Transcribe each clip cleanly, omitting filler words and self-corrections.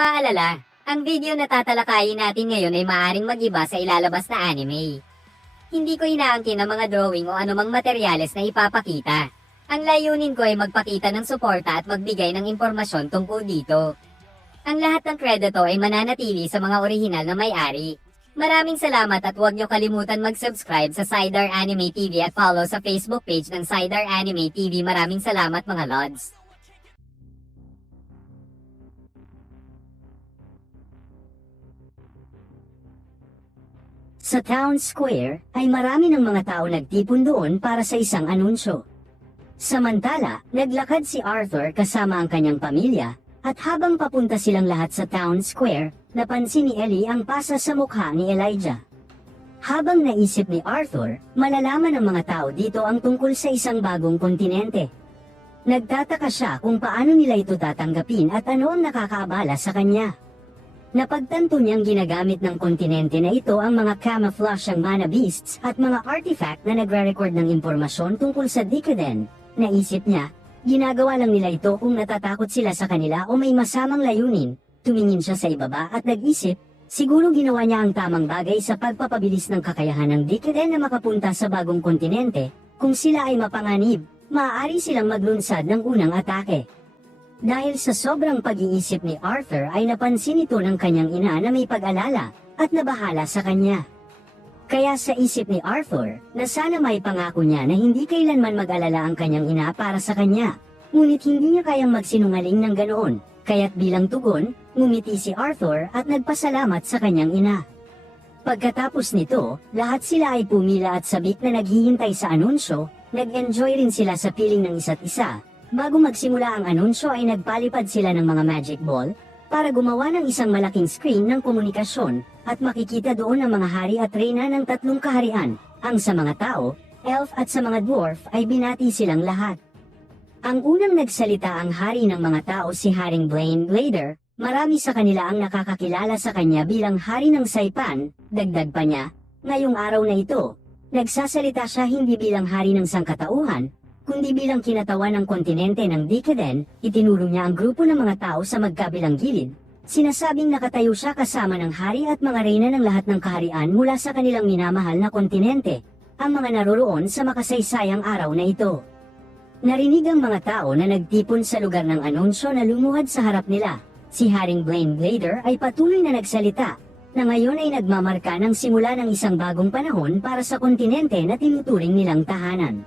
Paalala, ang video na tatalakayin natin ngayon ay maaaring mag-iba sa ilalabas na anime. Hindi ko inaangkin ang mga drawing o anumang materyales na ipapakita. Ang layunin ko ay magpakita ng suporta at magbigay ng impormasyon tungkol dito. Ang lahat ng kredito ay mananatili sa mga orihinal na may-ari. Maraming salamat at huwag niyo kalimutan mag-subscribe sa Sidar Anime TV at follow sa Facebook page ng Sidar Anime TV. Maraming salamat mga lods. Sa Town Square, ay marami ng mga tao nagtipon doon para sa isang anunsyo. Samantala, naglakad si Arthur kasama ang kanyang pamilya, at habang papunta silang lahat sa Town Square, napansin ni Ellie ang pasa sa mukha ni Elijah. Habang naisip ni Arthur, malalaman ng mga tao dito ang tungkol sa isang bagong kontinente. Nagtataka siya kung paano nila ito tatanggapin at ano ang nakakaabala sa kanya. Napagtanto niyang ginagamit ng kontinente na ito ang mga camouflage ang mana beasts at mga artifact na nagre-record ng impormasyon tungkol sa Decadent. Naisip niya, ginagawa lang nila ito kung natatakot sila sa kanila o may masamang layunin. Tumingin siya sa ibaba at nag-isip, siguro ginawa niya ang tamang bagay sa pagpapabilis ng kakayahan ng Decadent na makapunta sa bagong kontinente. Kung sila ay mapanganib, maaari silang maglunsad ng unang atake. Dahil sa sobrang pag-iisip ni Arthur ay napansin ito ng kanyang ina na may pag-alala at nabahala sa kanya. Kaya sa isip ni Arthur, na sana may pangako niya na hindi kailanman mag-alala ang kanyang ina para sa kanya. Ngunit hindi niya kayang magsinungaling ng ganoon, kaya't bilang tugon, ngumiti si Arthur at nagpasalamat sa kanyang ina. Pagkatapos nito, lahat sila ay pumila at sabik na naghihintay sa anunsyo, nag-enjoy rin sila sa piling ng isa't isa. Bago magsimula ang anunsyo ay nagpalipad sila ng mga magic ball, para gumawa ng isang malaking screen ng komunikasyon, at makikita doon ang mga hari at reyna ng tatlong kaharian. Ang sa mga tao, elf at sa mga dwarf ay binati silang lahat. Ang unang nagsalita ang hari ng mga tao si Haring Blaine Blader, marami sa kanila ang nakakakilala sa kanya bilang hari ng Saipan, dagdag pa niya, ngayong araw na ito, nagsasalita siya hindi bilang hari ng sangkatauhan, kundi bilang kinatawan ng kontinente ng Decadent. Itinuro niya ang grupo ng mga tao sa magkabilang gilid. Sinasabing nakatayo siya kasama ng hari at mga reyna ng lahat ng kaharian mula sa kanilang minamahal na kontinente, ang mga naroroon sa makasaysayang araw na ito. Narinig ang mga tao na nagtipon sa lugar ng anunsyo na lumuhad sa harap nila. Si Haring Blaine Blader ay patuloy na nagsalita, na ngayon ay nagmamarka ng simula ng isang bagong panahon para sa kontinente na tinuturing nilang tahanan.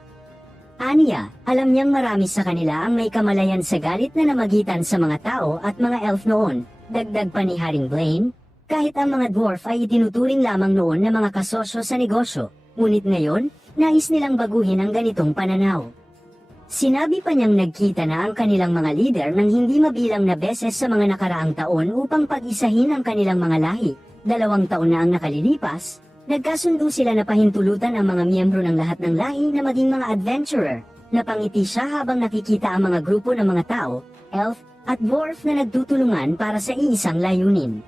Aniya, alam niyang marami sa kanila ang may kamalayan sa galit na namagitan sa mga tao at mga elf noon. Dagdag pa ni Haring Blaine, kahit ang mga dwarf ay itinuturing lamang noon na mga kasosyo sa negosyo, ngunit ngayon, nais nilang baguhin ang ganitong pananaw. Sinabi pa niyang nagkita na ang kanilang mga lider ng hindi mabilang na beses sa mga nakaraang taon upang pag-isahin ang kanilang mga lahi. 2 taon na ang nakalilipas. Nagkasundo sila na pahintulutan ang mga miyembro ng lahat ng lahi na maging mga adventurer. Napangiti siya habang nakikita ang mga grupo ng mga tao, elf, at dwarf na nagtutulungan para sa iisang layunin.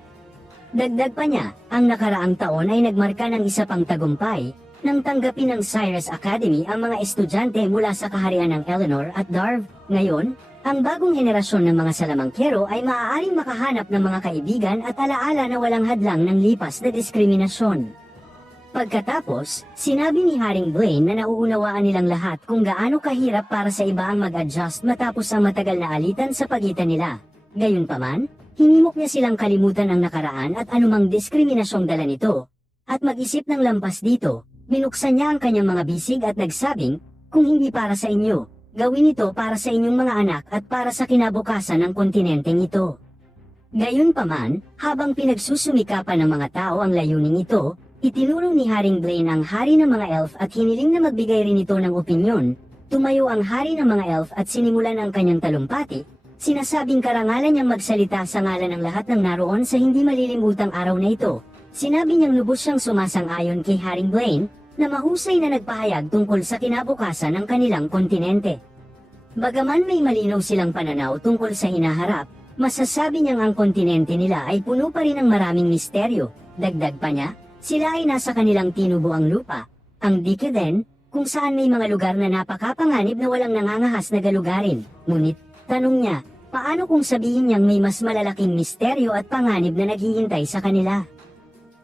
Dagdag pa niya, ang nakaraang taon ay nagmarka ng isa pang tagumpay, nang tanggapin ng Cyrus Academy ang mga estudyante mula sa kaharian ng Eleanor at Darv. Ngayon, ang bagong henerasyon ng mga salamangkero ay maaaring makahanap ng mga kaibigan at alaala na walang hadlang ng lipas na diskriminasyon. Pagkatapos, sinabi ni Haring Blaine na nauunawaan nilang lahat kung gaano kahirap para sa iba ang mag-adjust matapos ang matagal na alitan sa pagitan nila. Gayunpaman, hinimok niya silang kalimutan ang nakaraan at anumang diskriminasyong dala nito. At mag-isip ng lampas dito, binuksan niya ang kanyang mga bisig at nagsabing, kung hindi para sa inyo, gawin ito para sa inyong mga anak at para sa kinabukasan ng kontinenteng ito. Gayunpaman, habang pinagsusumikapan ng mga tao ang layuning ito, itinuro ni Haring Blaine ang hari ng mga elf at hiniling na magbigay rin ito ng opinyon. Tumayo ang hari ng mga elf at sinimulan ang kanyang talumpati. Sinasabing karangalan niyang magsalita sa ngalan ng lahat ng naroon sa hindi malilimutang araw na ito. Sinabi niyang lubos siyang sumasang-ayon kay Haring Blaine, na mahusay na nagpahayag tungkol sa kinabukasan ng kanilang kontinente. Bagaman may malinaw silang pananaw tungkol sa hinaharap, masasabi niyang ang kontinente nila ay puno pa rin ng maraming misteryo. Dagdag pa niya, sila ay nasa kanilang tinubuang lupa, ang Decadent, kung saan may mga lugar na napakapanganib na walang nangangahas na galugarin. Ngunit, tanong niya, Paano kung sabihin niyang may mas malalaking misteryo at panganib na naghihintay sa kanila?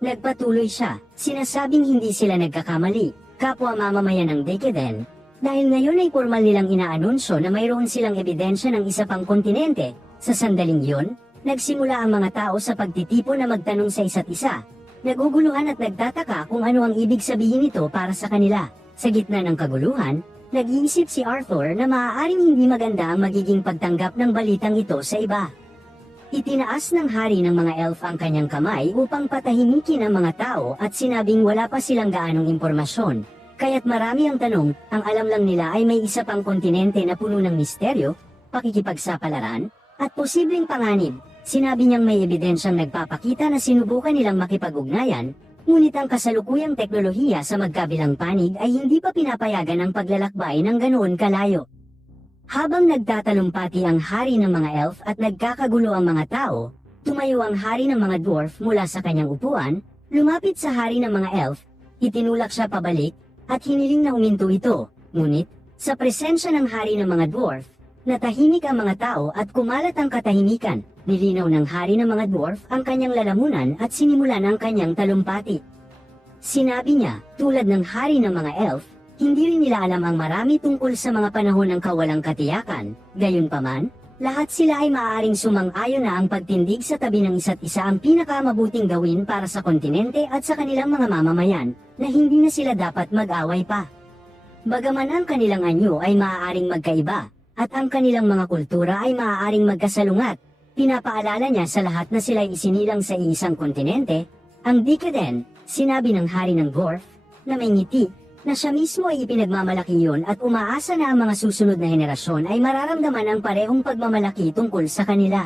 Nagpatuloy siya, sinasabing hindi sila nagkakamali, kapwa mamamayan ng Decadent, dahil ngayon ay formal nilang inaanunsyo na mayroon silang ebidensya ng isa pang kontinente. Sa sandaling yun, nagsimula ang mga tao sa pagtitipon na magtanong sa isa't isa. Naguguluhan at nagtataka kung ano ang ibig sabihin nito para sa kanila. Sa gitna ng kaguluhan, nag-iisip si Arthur na maaaring hindi maganda ang magiging pagtanggap ng balitang ito sa iba. Itinaas ng hari ng mga elf ang kanyang kamay upang patahimikin ang mga tao at sinabing wala pa silang gaanong impormasyon. Kaya't marami ang tanong, ang alam lang nila ay may isa pang kontinente na puno ng misteryo, pakikipagsapalaran, at posibleng panganib. Sinabi niyang may ebidensyang nagpapakita na sinubukan nilang makipag-ugnayan, ngunit ang kasalukuyang teknolohiya sa magkabilang panig ay hindi pa pinapayagan ang paglalakbay ng ganoon kalayo. Habang nagtatalumpati ang hari ng mga elf at nagkakagulo ang mga tao, tumayo ang hari ng mga dwarf mula sa kanyang upuan, lumapit sa hari ng mga elf, itinulak siya pabalik, at hiniling na huminto ito. Ngunit, sa presensya ng hari ng mga dwarf, natahimik ang mga tao at kumalat ang katahimikan. Nilinaw ng hari ng mga dwarf ang kanyang lalamunan at sinimulan ang kanyang talumpati. Sinabi niya, tulad ng hari ng mga elf, hindi rin nila alam ang marami tungkol sa mga panahon ng kawalang katiyakan. Gayunpaman, lahat sila ay maaaring sumang-ayon na ang pagtindig sa tabi ng isa't isa ang pinakamabuting gawin para sa kontinente at sa kanilang mga mamamayan, na hindi na sila dapat mag-away pa. Bagaman ang kanilang anyo ay maaaring magkaiba, at ang kanilang mga kultura ay maaaring magkasalungat, pinapaalala niya sa lahat na sila'y isinilang sa iisang kontinente, ang Decadent, sinabi ng hari ng dwarf, na may ngiti, na siya mismo ay ipinagmamalaki yun at umaasa na ang mga susunod na henerasyon ay mararamdaman ang parehong pagmamalaki tungkol sa kanila.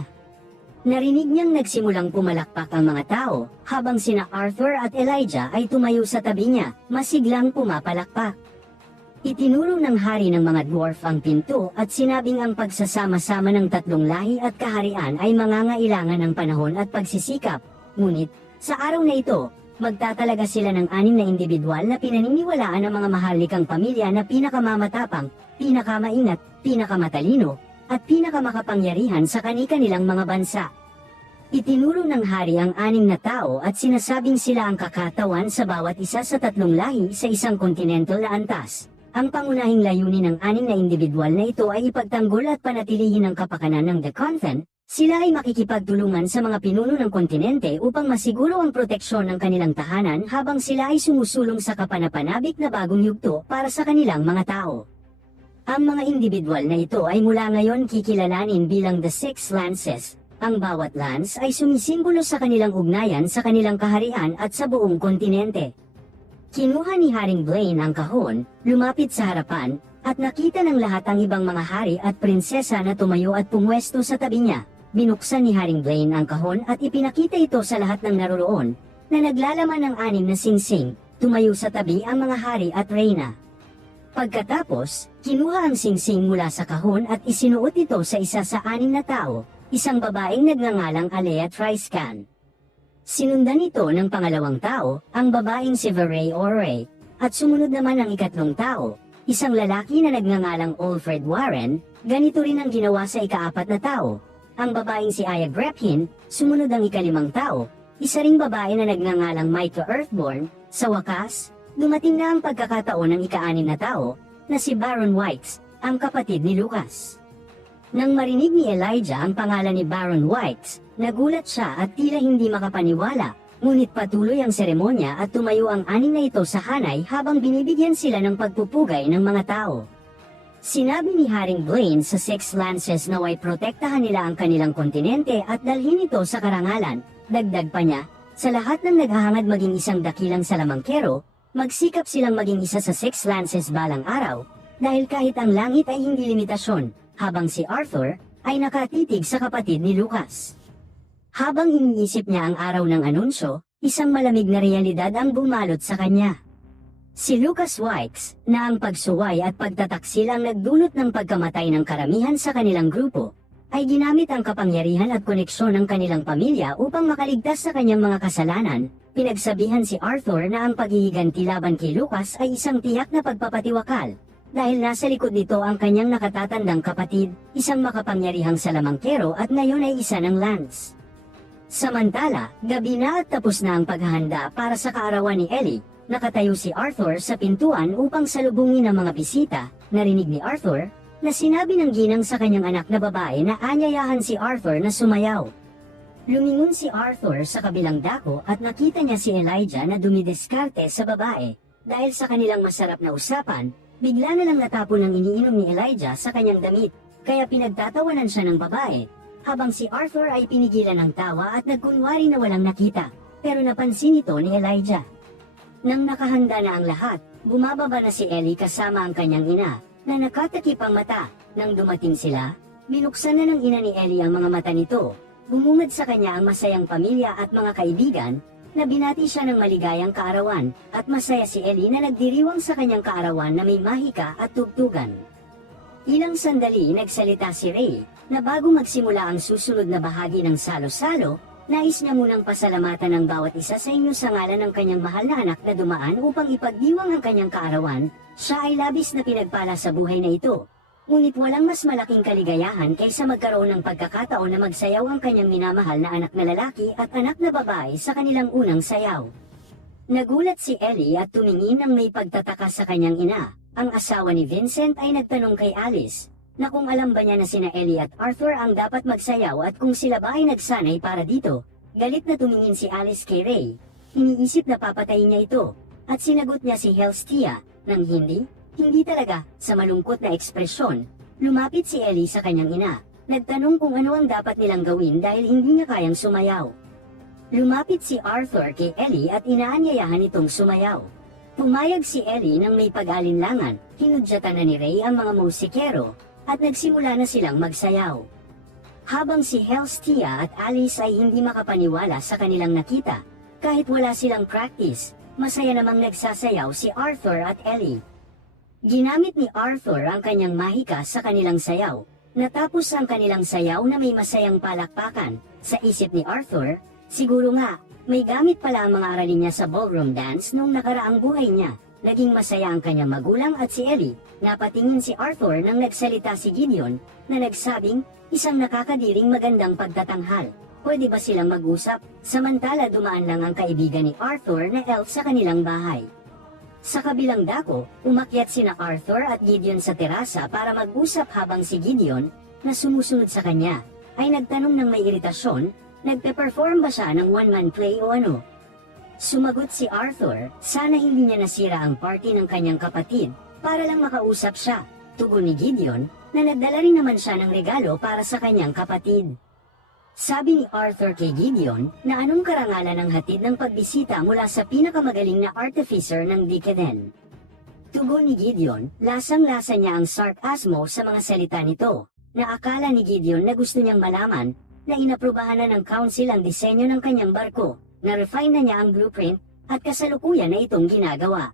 Narinig niyang nagsimulang pumalakpak ang mga tao, habang sina Arthur at Elijah ay tumayo sa tabi niya, masiglang pumapalakpak. Itinuro ng hari ng mga dwarf ang pinto at sinabing ang pagsasama-sama ng tatlong lahi at kaharian ay mangangailangan ng panahon at pagsisikap, ngunit, sa araw na ito, magtatalaga sila ng 6 na individual na pinaniniwalaan ng mga maharlikang pamilya na pinakamamatapang, pinakamaingat, pinakamatalino, at pinakamakapangyarihan sa kani-kanilang mga bansa. Itinuro ng hari ang 6 na tao at sinasabing sila ang kakatawan sa bawat isa sa tatlong lahi sa isang kontinental na antas. Ang pangunahing layunin ng 6 na individual na ito ay ipagtanggol at panatilihin ang kapakanan ng The Convent. Sila ay makikipagtulungan sa mga pinuno ng kontinente upang masiguro ang proteksyon ng kanilang tahanan habang sila ay sumusulong sa kapanapanabik na bagong yugto para sa kanilang mga tao. Ang mga individual na ito ay mula ngayon kikilalanin bilang The Six Lances. Ang bawat lance ay sumisimbolo sa kanilang ugnayan sa kanilang kaharian at sa buong kontinente. Kinuha ni Haring Blaine ang kahon, lumapit sa harapan, at nakita ng lahat ang ibang mga hari at prinsesa na tumayo at pumwesto sa tabi niya. Binuksan ni Haring Blaine ang kahon at ipinakita ito sa lahat ng naroroon, na naglalaman ng 6 na singsing. Tumayo sa tabi ang mga hari at reyna. Pagkatapos, kinuha ang singsing mula sa kahon at isinuot ito sa isa sa 6 na tao, isang babaeng nagngangalang Alea Triscan. Sinundan ito ng pangalawang tao, ang babaeng si Veray Oray, at sumunod naman ang ikatlong tao, isang lalaki na nagngangalang Alfred Warren. Ganito rin ang ginawa sa ika-4 na tao, ang babaeng si Aya Grephin. Sumunod ang ika-5 tao, isa ring babae na nagngangalang Micah Earthborn. Sa wakas, dumating na ang pagkakataon ng ika-6 na tao, na si Baron Whites, ang kapatid ni Lucas. Nang marinig ni Elijah ang pangalan ni Baron Whites, nagulat siya at tila hindi makapaniwala, ngunit patuloy ang seremonya at tumayo ang 6 na ito sa hanay habang binibigyan sila ng pagpupugay ng mga tao. Sinabi ni Haring Blaine sa Six Lances na way protektahan nila ang kanilang kontinente at dalhin ito sa karangalan. Dagdag pa niya, sa lahat ng naghahangad maging isang dakilang salamangkero, magsikap silang maging isa sa Six Lances balang araw, dahil kahit ang langit ay hindi limitasyon, habang si Arthur ay nakatitig sa kapatid ni Lucas. Habang iniisip niya ang araw ng anunsyo, isang malamig na realidad ang bumalot sa kanya. Si Lucas Whites, na ang pagsuway at pagtataksil ang nagdulot ng pagkamatay ng karamihan sa kanilang grupo, ay ginamit ang kapangyarihan at koneksyon ng kanilang pamilya upang makaligtas sa kanyang mga kasalanan. Pinagsabihan si Arthur na ang paghihiganti laban kay Lucas ay isang tiyak na pagpapatiwakal, dahil nasa likod nito ang kanyang nakatatandang kapatid, isang makapangyarihang salamangkero at ngayon ay isa ng Lance. Samantala, gabi na at tapos na ang paghahanda para sa kaarawan ni Ellie. Nakatayo si Arthur sa pintuan upang salubungin ang mga bisita. Narinig ni Arthur na sinabi ng ginang sa kanyang anak na babae na anyayahan si Arthur na sumayaw. Lumingon si Arthur sa kabilang dako at nakita niya si Elijah na dumidiskarte sa babae. Dahil sa kanilang masarap na usapan, bigla na lang natapon ang iniinom ni Elijah sa kanyang damit, kaya pinagtatawanan siya ng babae, habang si Arthur ay pinigilan ng tawa at nagkunwari na walang nakita, pero napansin ito ni Elijah. Nang nakahanda na ang lahat, bumababa na si Ellie kasama ang kanyang ina, na nakatakip ang mata. Nang dumating sila, binuksan na ng ina ni Ellie ang mga mata nito. Bumungad sa kanya ang masayang pamilya at mga kaibigan, na binati siya ng maligayang kaarawan, at masaya si Ellie na nagdiriwang sa kanyang kaarawan na may mahika at tugtugan. Ilang sandali nagsalita si Ray, na bago magsimula ang susunod na bahagi ng salo-salo, nais niya munang pasalamatan ang bawat isa sa inyo sa ngalan ng kanyang mahal na anak na dumaan upang ipagdiwang ang kanyang kaarawan. Siya ay labis na pinagpala sa buhay na ito. Ngunit walang mas malaking kaligayahan kaysa magkaroon ng pagkakataon na magsayaw ang kanyang minamahal na anak na lalaki at anak na babae sa kanilang unang sayaw. Nagulat si Ellie at tumingin ng may pagtataka sa kanyang ina. Ang asawa ni Vincent ay nagtanong kay Alice, na kung alam ba niya na sina Ellie at Arthur ang dapat magsayaw at kung sila ba ay nagsanay para dito. Galit na tumingin si Alice kay Ray. Iniisip na papatayin niya ito, at sinagot niya si Helstia, nang hindi talaga, sa malungkot na ekspresyon. Lumapit si Ellie sa kanyang ina, nagtanong kung ano ang dapat nilang gawin dahil hindi niya kayang sumayaw. Lumapit si Arthur kay Ellie at inaanyayahan itong sumayaw. Pumayag si Ellie nang may pag-alinlangan, hinudyatan na ni Ray ang mga musikero, at nagsimula na silang magsayaw. Habang si Helstia at Alice ay hindi makapaniwala sa kanilang nakita, kahit wala silang practice, masaya namang nagsasayaw si Arthur at Ellie. Ginamit ni Arthur ang kanyang mahika sa kanilang sayaw. Natapos ang kanilang sayaw na may masayang palakpakan. Sa isip ni Arthur, siguro nga, may gamit pala ang mga aralin niya sa ballroom dance nung nakaraang buhay niya. Naging masaya ang kanyang magulang at si Ellie. Napatingin si Arthur nang nagsalita si Gideon, na nagsabing, isang nakakadiring magandang pagtatanghal. Pwede ba silang mag-usap? Samantala dumaan lang ang kaibigan ni Arthur na elf sa kanilang bahay. Sa kabilang dako, umakyat sina Arthur at Gideon sa terasa para mag-usap habang si Gideon, na sumusunod sa kanya, ay nagtanong ng may iritasyon, nagpe-perform ba siya ng one-man play o ano? Sumagot si Arthur, sana hindi niya nasira ang party ng kanyang kapatid, para lang makausap siya. Tugon ni Gideon, na nagdala rin naman siya ng regalo para sa kanyang kapatid. Sabi ni Arthur kay Gideon, na anong karangalan ang hatid ng pagbisita mula sa pinakamagaling na artificer ng Decadent. Tugon ni Gideon, lasang-lasa niya ang sarkasmo sa mga salita nito, na akala ni Gideon na gusto niyang malaman, na inaprubahan na ng council ang disenyo ng kanyang barko, na-refine na niya ang blueprint, at kasalukuyan na itong ginagawa.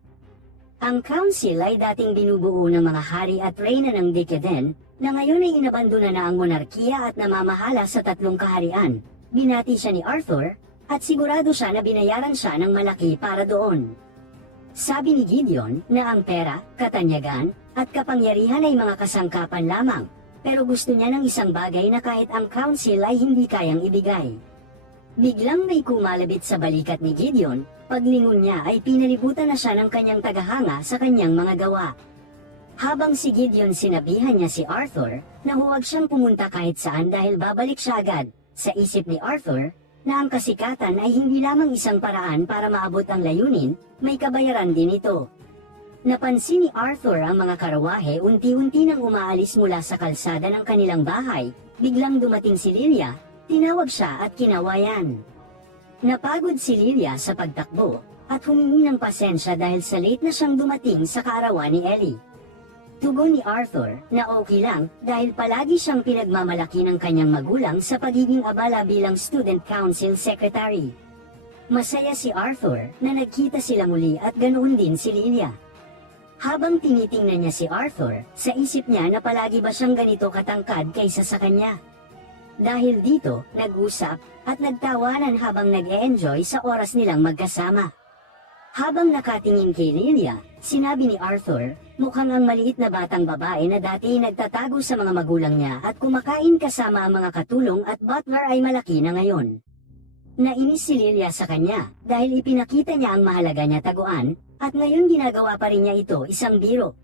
Ang council ay dating binubuo ng mga hari at reyna ng Decadent, na ngayon ay inabandona na ang monarkiya at namamahala sa 3 kaharian. Binati siya ni Arthur, at sigurado siya na binayaran siya ng malaki para doon. Sabi ni Gideon, na ang pera, katanyagan, at kapangyarihan ay mga kasangkapan lamang, pero gusto niya ng isang bagay na kahit ang council ay hindi kayang ibigay. Biglang may kumalabit sa balikat ni Gideon, paglingon niya ay pinalibutan na siya ng kanyang tagahanga sa kanyang mga gawa. Habang si Gideon sinabihan niya si Arthur, na huwag siyang pumunta kahit saan dahil babalik siya agad, sa isip ni Arthur, na ang kasikatan ay hindi lamang isang paraan para maabot ang layunin, may kabayaran din ito. Napansin ni Arthur ang mga karawahe unti-unti nang umaalis mula sa kalsada ng kanilang bahay, biglang dumating si Lilia. Tinawag siya at kinawayan. Napagod si Lilia sa pagtakbo, at humingi ng pasensya dahil sa late na siyang dumating sa kaarawan ni Ellie. Tugon ni Arthur, na okay lang, dahil palagi siyang pinagmamalaki ng kanyang magulang sa pagiging abala bilang student council secretary. Masaya si Arthur, na nagkita sila muli at ganoon din si Lilia. Habang tinitingnan niya si Arthur, sa isip niya na palagi ba siyang ganito katangkad kaysa sa kanya. Dahil dito, nag-usap, at nagtawanan habang nag-e-enjoy sa oras nilang magkasama. Habang nakatingin kay Lilia, Sinabi ni Arthur, mukhang ang maliit na batang babae na dati nagtatago sa mga magulang niya at kumakain kasama ang mga katulong at butler ay malaki na ngayon. Nainis si Lilia sa kanya dahil ipinakita niya ang mahalaga niya taguan at ngayon ginagawa pa rin niya ito isang biro.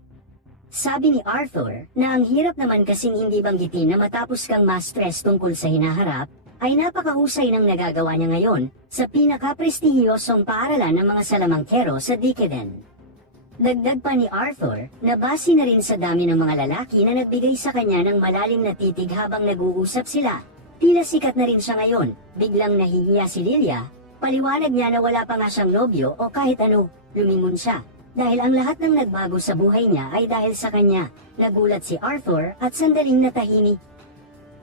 Sabi ni Arthur na ang hirap naman kasing hindi banggitin na matapos kang ma-stress tungkol sa hinaharap, ay napakahusay ng nagagawa niya ngayon sa pinaka-prestihiyosong paaralan ng mga salamangkero sa Decadent. Dagdag pa ni Arthur na base na rin sa dami ng mga lalaki na nagbigay sa kanya ng malalim na titig habang nag-uusap sila. Tila sikat na rin siya ngayon, biglang nahihiya si Lilia, paliwanag niya na wala pa nga siyang nobyo o kahit ano, lumingon siya. Dahil ang lahat ng nagbago sa buhay niya ay dahil sa kanya, nagulat si Arthur at sandaling natahimik.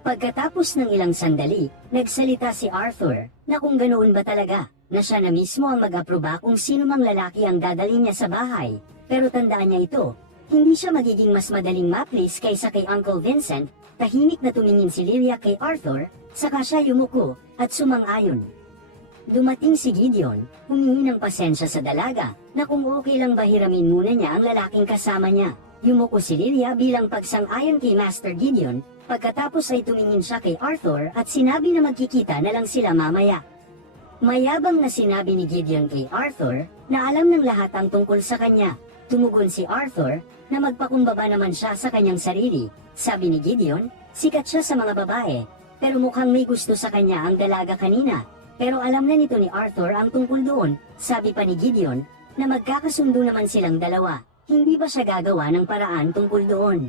Pagkatapos ng ilang sandali, nagsalita si Arthur na kung ganoon ba talaga, na siya na mismo ang mag-aproba kung sino mang lalaki ang dadalhin niya sa bahay, pero tandaan niya ito, hindi siya magiging mas madaling ma-please kaysa kay Uncle Vincent. Tahimik na tumingin si Lilia kay Arthur, saka siya yumuko, at sumang-ayon. Dumating si Gideon, humingi ng pasensya sa dalaga, na kung okay lang ba hiramin muna niya ang lalaking kasama niya. Yumuko si Lilia bilang pagsang-ayon kay Master Gideon, pagkatapos ay tumingin siya kay Arthur at sinabi na magkikita na lang sila mamaya. Mayabang na sinabi ni Gideon kay Arthur, na alam ng lahat ang tungkol sa kanya. Tumugon si Arthur, na magpakumbaba naman siya sa kanyang sarili. Sabi ni Gideon, sikat siya sa mga babae, pero mukhang may gusto sa kanya ang dalaga kanina. Pero alam na nito ni Arthur ang tungkol doon. Sabi pa ni Gideon, na magkakasundo naman silang dalawa. Hindi ba siya gagawa ng paraan tungkol doon?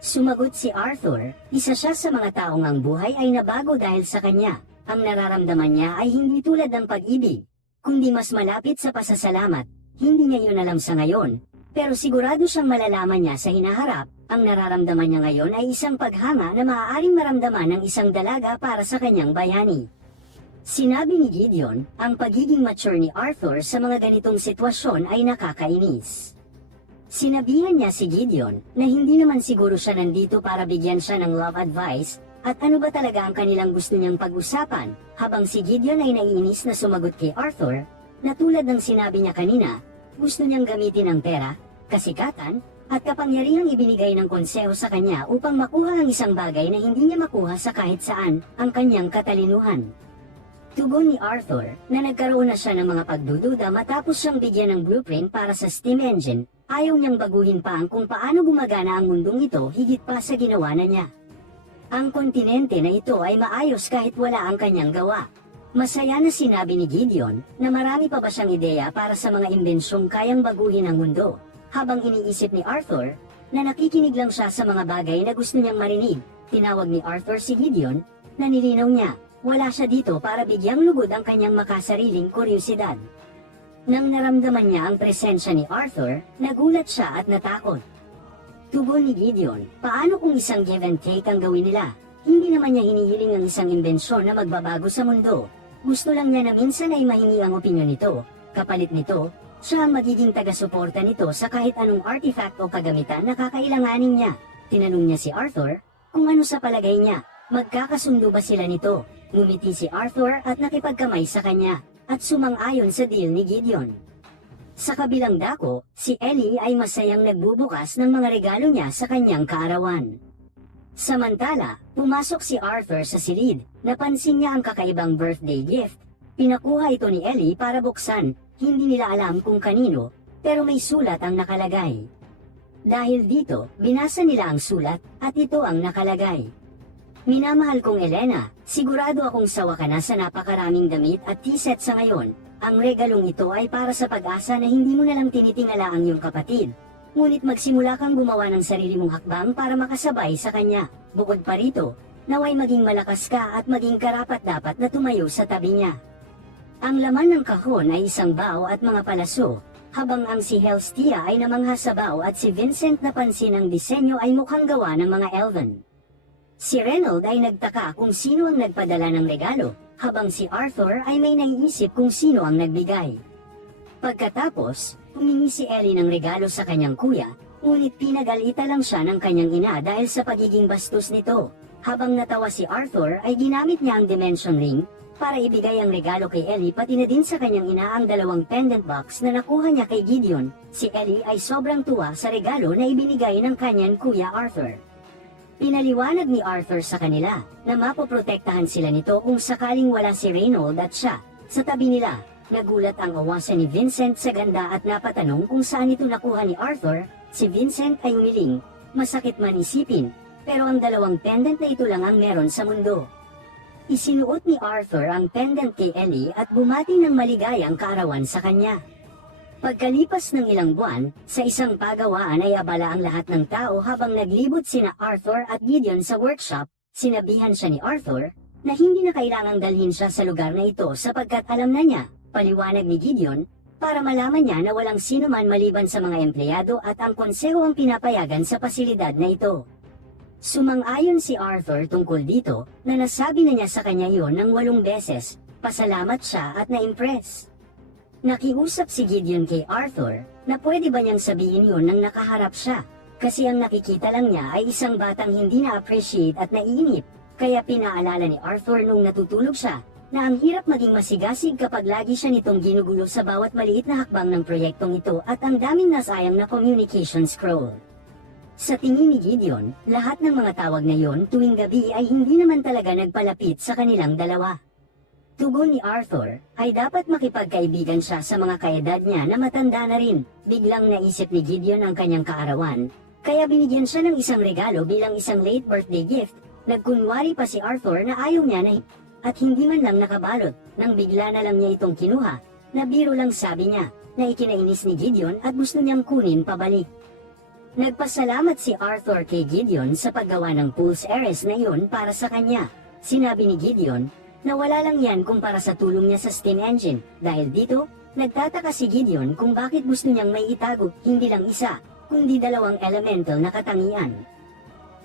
Sumagot si Arthur, isa siya sa mga taong ang buhay ay nabago dahil sa kanya. Ang nararamdaman niya ay hindi tulad ng pag-ibig, kundi mas malapit sa pasasalamat. Hindi niya yun alam sa ngayon, pero sigurado siyang malalaman niya sa hinaharap. Ang nararamdaman niya ngayon ay isang paghanga na maaaring maramdaman ng isang dalaga para sa kanyang bayani. Sinabi ni Gideon, ang pagiging mature ni Arthur sa mga ganitong sitwasyon ay nakakainis. Sinabihan niya si Gideon na hindi naman siguro siya nandito para bigyan siya ng love advice, at ano ba talaga ang kanilang gusto niyang pag-usapan, habang si Gideon ay naiinis na sumagot kay Arthur, na tulad ng sinabi niya kanina, gusto niyang gamitin ang pera, kasikatan, at kapangyarihang ibinigay ng konseho sa kanya upang makuha ang isang bagay na hindi niya makuha sa kahit saan, ang kanyang katalinuhan. Tugon ni Arthur, na nagkaroon na siya ng mga pagdududa matapos siyang bigyan ng blueprint para sa steam engine, ayaw niyang baguhin pa ang kung paano gumagana ang mundong ito higit pa sa ginawa na niya. Ang kontinente na ito ay maayos kahit wala ang kanyang gawa. Masaya na sinabi ni Gideon, na marami pa ba siyang ideya para sa mga imbensyong kayang baguhin ang mundo, habang iniisip ni Arthur, na nakikinig lang siya sa mga bagay na gusto niyang marinig. Tinawag ni Arthur si Gideon, na nilinaw niya, wala siya dito para bigyang lugod ang kanyang makasariling kuryosidad. Nang naramdaman niya ang presensya ni Arthur, nagulat siya at natakot. Tugon ni Gideon, paano kung isang give and take ang gawin nila? Hindi naman niya hinihiling ang isang imbensyon na magbabago sa mundo. Gusto lang niya na minsan ay mahingi ang opinyon nito. Kapalit nito, siya ang magiging taga-suporta nito sa kahit anong artifact o kagamitan na kakailanganin niya. Tinanong niya si Arthur, kung ano sa palagay niya, magkakasundo ba sila nito? Ngumiti si Arthur at nakipagkamay sa kanya, at sumang-ayon sa deal ni Gideon. Sa kabilang dako, si Ellie ay masayang nagbubukas ng mga regalo niya sa kanyang kaarawan. Samantala, pumasok si Arthur sa silid, napansin niya ang kakaibang birthday gift. Pinakuha ito ni Ellie para buksan, hindi nila alam kung kanino, pero may sulat ang nakalagay. Dahil dito, binasa nila ang sulat, at ito ang nakalagay. Minamahal kong Elena, sigurado akong sawa ka na sa napakaraming damit at t-set sa ngayon. Ang regalong ito ay para sa pag-asa na hindi mo nalang tinitingala ang iyong kapatid. Ngunit magsimula kang gumawa ng sarili mong hakbang para makasabay sa kanya. Bukod pa rito, naway maging malakas ka at maging karapat-dapat na tumayo sa tabi niya. Ang laman ng kahon ay isang bao at mga palaso, habang ang si Helstia ay namangha sa bao at si Vincent napansin ang disenyo ay mukhang gawa ng mga elven. Si Reynold ay nagtaka kung sino ang nagpadala ng regalo, habang si Arthur ay may naiisip kung sino ang nagbigay. Pagkatapos, humingi si Ellie ng regalo sa kanyang kuya, ngunit pinagalita lang siya ng kanyang ina dahil sa pagiging bastos nito. Habang natawa si Arthur ay ginamit niya ang Dimension Ring, para ibigay ang regalo kay Ellie pati na din sa kanyang ina ang 2 pendant box na nakuha niya kay Gideon. Si Ellie ay sobrang tuwa sa regalo na ibinigay ng kanyang kuya Arthur. Pinaliwanag ni Arthur sa kanila na mapoprotektahan sila nito kung sakaling wala si Reynold at siya. Sa tabi nila, nagulat ang awasan ni Vincent sa ganda at napatanong kung saan ito nakuha ni Arthur. Si Vincent ay umiling, masakit man isipin, pero ang 2 pendant na ito lang ang meron sa mundo. Isinuot ni Arthur ang pendant kay Ellie at bumati ng maligayang kaarawan sa kanya. Pagkalipas ng ilang buwan, sa isang pagawaan ay abala ang lahat ng tao habang naglibot sina Arthur at Gideon sa workshop. Sinabihan siya ni Arthur na hindi na kailangang dalhin siya sa lugar na ito sapagkat alam na niya, paliwanag ni Gideon, para malaman niya na walang sino man maliban sa mga empleyado at ang konseho ang pinapayagan sa pasilidad na ito. Sumang-ayon si Arthur tungkol dito na nasabi na niya sa kanya iyon ng 8 beses, pasalamat siya at na-impress. Nakiusap si Gideon kay Arthur na pwede ba niyang sabihin yun nang nakaharap siya, kasi ang nakikita lang niya ay isang batang hindi na-appreciate at naiinip, kaya pinaalala ni Arthur nung natutulog siya, na ang hirap maging masigasig kapag lagi siya nitong ginugulo sa bawat maliit na hakbang ng proyektong ito at ang daming nasayang na communication scroll. Sa tingin ni Gideon, lahat ng mga tawag na yon tuwing gabi ay hindi naman talaga nagpalapit sa kanilang dalawa. Tugon ni Arthur, ay dapat makipagkaibigan siya sa mga kaedad niya na matanda na rin. Biglang naisip ni Gideon ang kanyang kaarawan, kaya binigyan siya ng isang regalo bilang isang late birthday gift. Nagkunwari pa si Arthur na ayaw niya na at hindi man lang nakabalot, nang bigla na lang niya itong kinuha, na biro lang sabi niya, na ikinainis ni Gideon at gusto niyang kunin pabalik. Nagpasalamat si Arthur kay Gideon sa paggawa ng Pulse Ares na iyon para sa kanya. Sinabi ni Gideon, na wala lang yan kumpara sa tulong niya sa steam engine. Dahil dito, nagtataka si Gideon kung bakit gusto niyang may itago, hindi lang isa, kundi 2 elemental na katangian.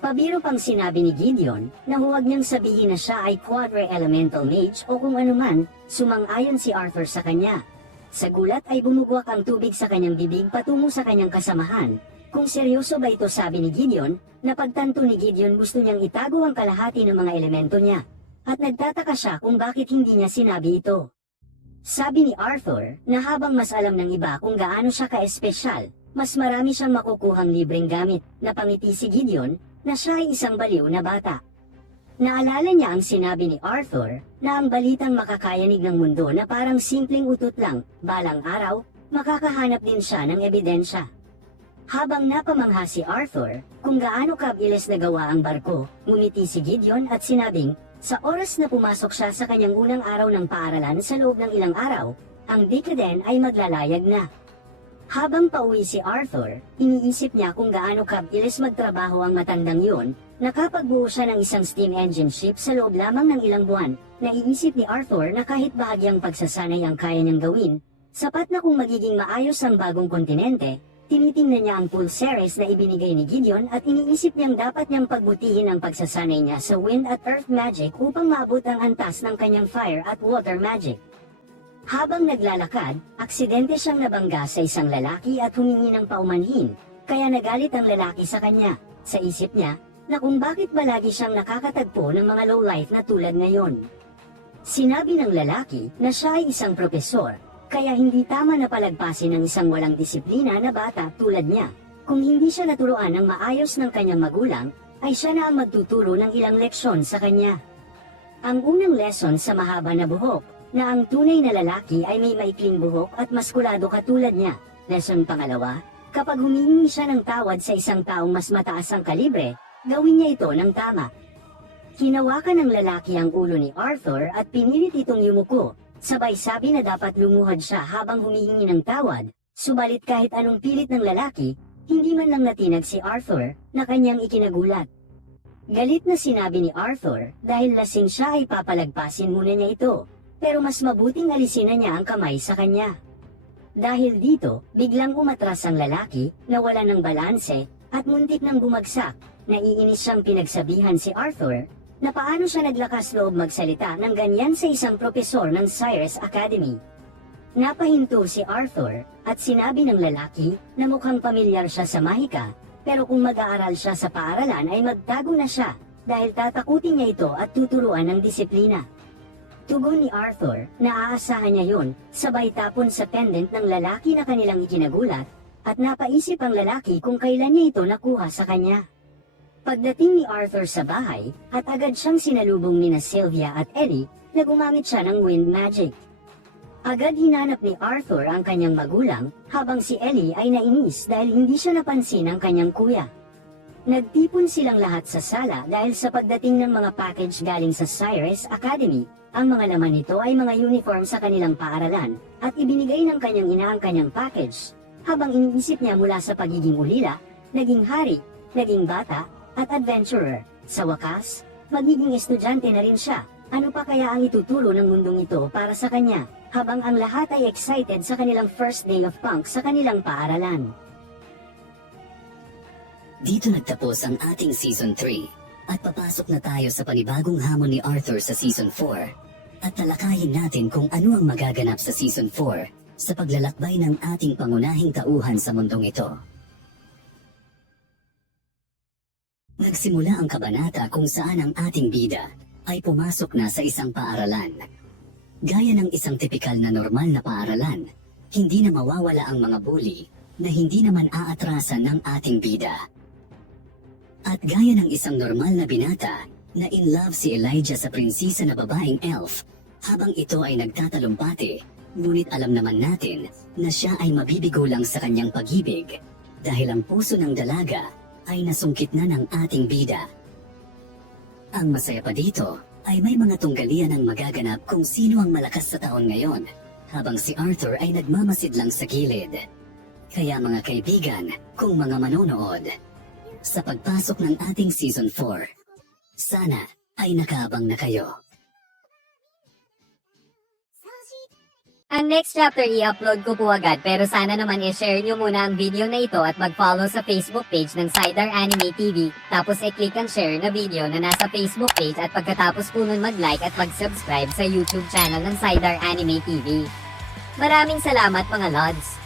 Pabiro pang sinabi ni Gideon, na huwag niyang sabihin na siya ay quadra-elemental mage o kung anuman, sumang-ayon si Arthur sa kanya. Sa gulat ay bumugwak ang tubig sa kanyang bibig patungo sa kanyang kasamahan. Kung seryoso ba ito, sabi ni Gideon, na pagtanto ni Gideon gusto niyang itago ang kalahati ng mga elemento niya. At nagtataka siya kung bakit hindi niya sinabi ito. Sabi ni Arthur, na habang mas alam ng iba kung gaano siya ka-espesyal, mas marami siyang makukuhang libreng gamit. Napangiti si Gideon, na siya ay isang baliw na bata. Naalala niya ang sinabi ni Arthur, na ang balitang makakayanig ng mundo na parang simpleng utot lang, balang araw, makakahanap din siya ng ebidensya. Habang napamangha si Arthur, kung gaano kabilis nagawa ang barko, ngumiti si Gideon at sinabing, sa oras na pumasok siya sa kanyang unang araw ng paaralan sa loob ng ilang araw, ang Decadent ay maglalayag na. Habang pauwi si Arthur, iniisip niya kung gaano kabilis magtrabaho ang matandang yun, nakapagbuo siya ng isang steam engine ship sa loob lamang ng ilang buwan. Naiisip ni Arthur na kahit bahagyang pagsasanay ang kaya niyang gawin, sapat na kung magiging maayos ang bagong kontinente. Tinitingnan niya ang pulseres na ibinigay ni Gideon at iniisip niyang dapat niyang pagbutihin ang pagsasanay niya sa wind at earth magic upang maabot ang antas ng kanyang fire at water magic. Habang naglalakad, aksidente siyang nabangga sa isang lalaki at humingi ng paumanhin, kaya nagalit ang lalaki sa kanya. Sa isip niya, na kung bakit ba lagi siyang nakakatagpo ng mga lowlife na tulad ngayon. Sinabi ng lalaki na siya ay isang propesor, kaya hindi tama na palagpasin ng isang walang disiplina na bata tulad niya. Kung hindi siya naturuan ng maayos ng kanyang magulang, ay siya na ang magtuturo ng ilang leksyon sa kanya. Ang unang lesson sa mahaba na buhok, na ang tunay na lalaki ay may maikling buhok at maskulado katulad niya. Lesson pangalawa, kapag humingi siya ng tawad sa isang taong mas mataas ang kalibre, gawin niya ito ng tama. Hinawakan ng lalaki ang ulo ni Arthur at pinilit itong yumuko. Sabay sabi na dapat lumuhod siya habang humihingi ng tawad, subalit kahit anong pilit ng lalaki, hindi man lang natinag si Arthur, na kanyang ikinagulat. Galit na sinabi ni Arthur, dahil lasing siya ay papalagpasin muna niya ito, pero mas mabuting alisin na niya ang kamay sa kanya. Dahil dito, biglang umatras ang lalaki, nawala ng balanse, at muntik nang bumagsak. Naiinis siyang pinagsabihan si Arthur, na paano siya naglakas loob magsalita ng ganyan sa isang propesor ng Cyrus Academy. Napahinto si Arthur, at sinabi ng lalaki, na mukhang pamilyar siya sa mahika, pero kung mag-aaral siya sa paaralan ay magtago na siya, dahil tatakutin niya ito at tuturuan ng disiplina. Tugon ni Arthur na aasahan niya yon, sabay tapon sa pendant ng lalaki na kanilang ikinagulat, at napaisip ang lalaki kung kailan niya ito nakuha sa kanya. Pagdating ni Arthur sa bahay, at agad siyang sinalubong nina Sylvia at Ellie, na gumamit siya ng wind magic. Agad hinanap ni Arthur ang kanyang magulang, habang si Ellie ay nainis dahil hindi siya napansin ng kanyang kuya. Nagtipon silang lahat sa sala dahil sa pagdating ng mga package galing sa Cyrus Academy. Ang mga laman nito ay mga uniform sa kanilang paaralan, at ibinigay ng kanyang ina ang kanyang package. Habang iniisip niya mula sa pagiging ulila, naging hari, naging bata, at adventurer. Sa wakas, magiging estudyante na rin siya. Ano pa kaya ang itutulo ng mundong ito para sa kanya, habang ang lahat ay excited sa kanilang first day of punk sa kanilang paaralan. Dito nagtapos ang ating Season 3, at papasok na tayo sa panibagong hamon ni Arthur sa Season 4. At talakayin natin kung ano ang magaganap sa Season 4 sa paglalakbay ng ating pangunahing tauhan sa mundong ito. Nagsimula ang kabanata kung saan ang ating bida ay pumasok na sa isang paaralan. Gaya ng isang tipikal na normal na paaralan, hindi na mawawala ang mga bully na hindi naman aatrasan ng ating bida. At gaya ng isang normal na binata na in love si Elijah sa prinsesa na babaeng elf, habang ito ay nagtatalumpati, ngunit alam naman natin na siya ay mabibigo lang sa kanyang pag-ibig dahil ang puso ng dalaga ay nasungkit na ng ating bida. Ang masaya pa dito ay may mga tunggalian ang magaganap kung sino ang malakas sa taon ngayon, habang si Arthur ay nagmamasid lang sa gilid. Kaya mga kaibigan, kung mga manonood, sa pagpasok ng ating Season 4, sana ay nakaabang na kayo. Ang next chapter i-upload ko po agad, pero sana naman i-share nyo muna ang video na ito at mag-follow sa Facebook page ng Cydar Anime TV, tapos i-click ang share na video na nasa Facebook page at pagkatapos po nun mag-like at mag-subscribe sa YouTube channel ng Cydar Anime TV. Maraming salamat mga lods!